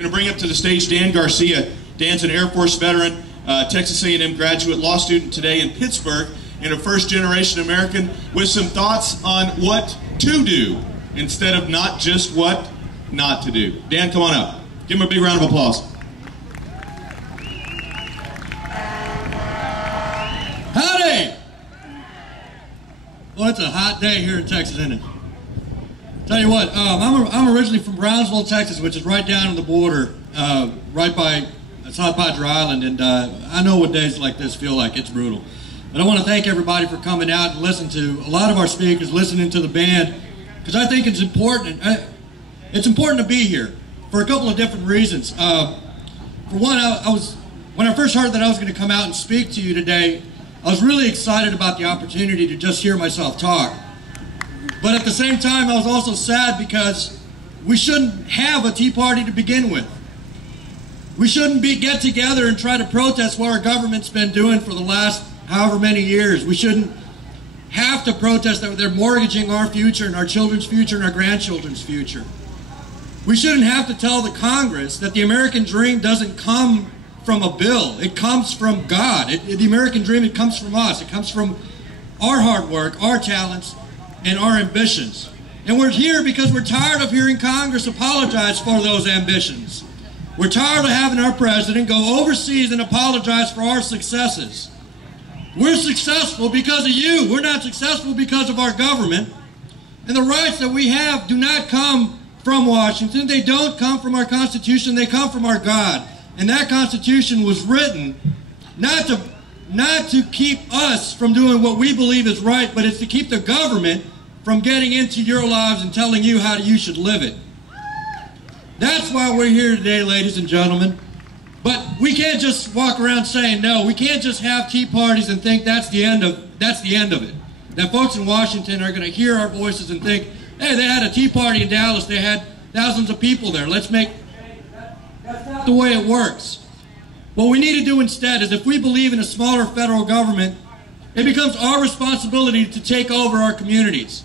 Going to bring up to the stage Dan Garcia. Dan's an Air Force veteran, Texas A&M graduate, law student today in Pittsburgh, and a first-generation American with some thoughts on what to do instead of not just what not to do. Dan, come on up. Give him a big round of applause. Howdy! Well, it's a hot day here in Texas, isn't it? Tell you what, I'm originally from Brownsville, Texas, which is right down on the border, right by South Padre Island, and I know what days like this feel like. It's brutal. But I want to thank everybody for coming out and listening to a lot of our speakers, listening to the band, because I think it's important. It's important to be here for a couple of different reasons. For one, when I first heard that I was going to come out and speak to you today, I was really excited about the opportunity to just hear myself talk. But at the same time, I was also sad because we shouldn't have a Tea Party to begin with. We shouldn't get together and try to protest what our government's been doing for the last however many years. We shouldn't have to protest that they're mortgaging our future and our children's future and our grandchildren's future. We shouldn't have to tell the Congress that the American dream doesn't come from a bill. It comes from God. The American dream, it comes from us. It comes from our hard work, our talents, and our ambitions. And we're here because we're tired of hearing Congress apologize for those ambitions. We're tired of having our president go overseas and apologize for our successes. We're successful because of you. We're not successful because of our government. And the rights that we have do not come from Washington. They don't come from our Constitution. They come from our God. And that Constitution was written not to keep us from doing what we believe is right, but it's to keep the government from getting into your lives and telling you how you should live it. That's why we're here today, ladies and gentlemen. But we can't just walk around saying no. We can't just have tea parties and think that's the end of it. That folks in Washington are going to hear our voices and think, hey, they had a tea party in Dallas. They had thousands of people there. That's not the way it works. What we need to do instead is, if we believe in a smaller federal government, it becomes our responsibility to take over our communities.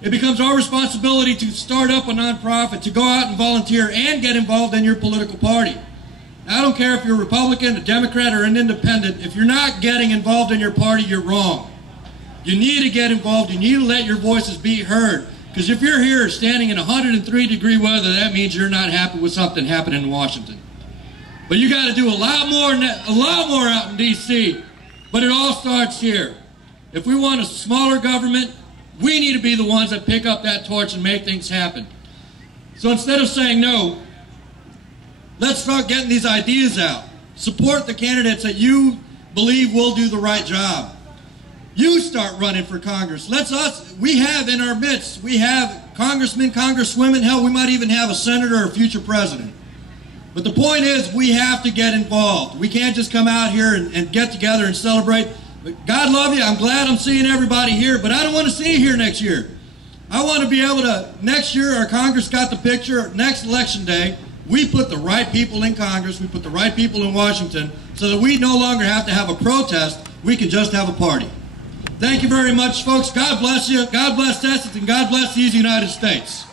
It becomes our responsibility to start up a nonprofit, to go out and volunteer and get involved in your political party. Now, I don't care if you're a Republican, a Democrat, or an independent. If you're not getting involved in your party, you're wrong. You need to get involved. You need to let your voices be heard. Because if you're here standing in 103-degree weather, that means you're not happy with something happening in Washington. But you got to do a lot more out in D.C. But it all starts here. If we want a smaller government, we need to be the ones that pick up that torch and make things happen. So instead of saying no, let's start getting these ideas out. Support the candidates that you believe will do the right job. You start running for Congress. We have in our midst, we have congressmen, congresswomen, hell, we might even have a senator or future president. But the point is, we have to get involved. We can't just come out here and get together and celebrate. But God love you. I'm glad I'm seeing everybody here, but I don't want to see you here next year. I want to be able to, next year, our Congress got the picture, next election day, we put the right people in Congress, we put the right people in Washington, so that we no longer have to have a protest, we can just have a party. Thank you very much, folks. God bless you. God bless Texas, and God bless these United States.